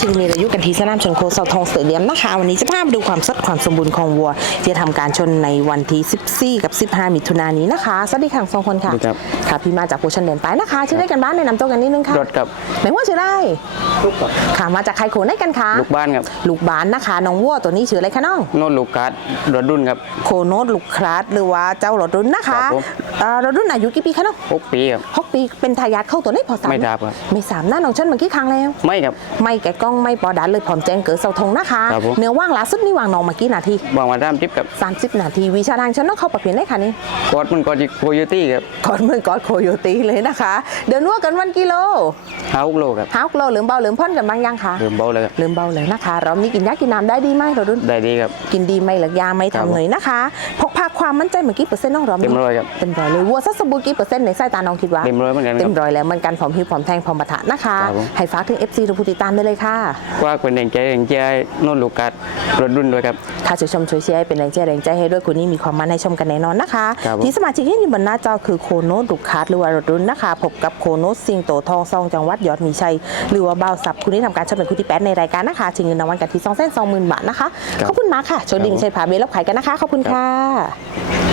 ที่สนามชนโคเสาทองเสือเหลี่ยมนะคะ วันนี้จะพามาดูความสดความสมบูรณ์ของวัว ที่จะทำการชนในวันที่14 กับ 15 มิถุนายนนี้นะคะ สวัสดีค่ะทั้งสองคนค่ะสวัสดีครับ ค่ะพี่มาจากโพชันเดนไปนะคะ ชื่อได้กันบ้านแนะนำตัวกันนิดนึงค่ะรถกับไหนว่าชื่ออะไรค่ะมาจากใครโขนได้กันคะลูกบ้านครับลูกบ้านนะคะน้องวัวตัวนี้ชื่ออะไรคะน้องโน้ตลูกการ์ดรถรุ่นครับโคโนตลูกคลาสหรือว่าเจ้ารถรุ่นนะคะครับผมเอ่อรถรุ่นอายุกี่ปีคะน้องหกปีครับหกปีเป็นทายาทเข้าตัวนี้พอสามไม่ทราบครับไม่สามหน้าน้องชนเมื่อกี้ครั้งแล้วไม่ครับไม่แกะกล้องไม่ปอดันเลยพร้อมแจ้งเกิดเสาธงนะคะครับผม เนื้อว่างล่าสุดนี่วางน้องเมื่อกี้นาทีวางมาด้ามจิ๊บกับ30 นาทีวิชาทางชนต้องเข้าประเพียนได้ค่ะนี่กอดมันกอดจิโคโยตี้ครับก่อนเมื่อก่อนโคโยตีเลยนะคะ เดินว่ากันวันกิโลห้าหกโลครับห้ากิโลเหลือมเบาเหลือมพ่นกันบางยังคะเริ่มเบาเลยครับเหลือมเบาเลยนะคะรอบนี้กินยากินน้ำได้ดีไหมเราดุนได้ดีครับ กินดีไหมหลักยาไม่ครับทำหน่อยนะคะ พกพาความมั่นใจเมื่อกี้เปอร์เซ็นต์น้องรอบเต็นี้ มร้อยครับ เต็มร้อยเลยวัวซัสบูกี่เปอร์เซ็นต์ในสายตาน้องคิดว่าเต็มร้อยเหมือนกันคเต็รับมร้อยแล้วเหมันกันพร้อมหิวพร้อมแทงพร้อมปะทะนะคะ ครับผม ให้ฝากถึง FC ทุกผู้ติดตามได้เลยค่ะกว่าเป็นแรงใจแรงใจโน้ตลูกการ์ดรถรุ่นด้วยครับค่ะช่วยชมช่วยเชียร์ให้เป็นแรงใจแรงใจให้ด้วยคุณนี่มีความมันให้ชมกันแน่นอนนะคะครับผมที่สมาชิกที่อยู่บนหน้าจอคือโคโนดุคาร์ดหรือว่ารถรุ่นนะคะพบกับโคโนสิงโตทองซองจังหวัดยอดมีชัยหรือว่าบ่าวสับคุณที่ทำการชมเป็นคู่ที่แปดในรายการนะคะชิงเงินรางวัลกันที่สองแสนสองหมื่นบาทนะคะครับขอบคุณมากค่ะโชคดีครับผมมีชัยพาเบลรับขายกันนะคะขอบคุณค่ะ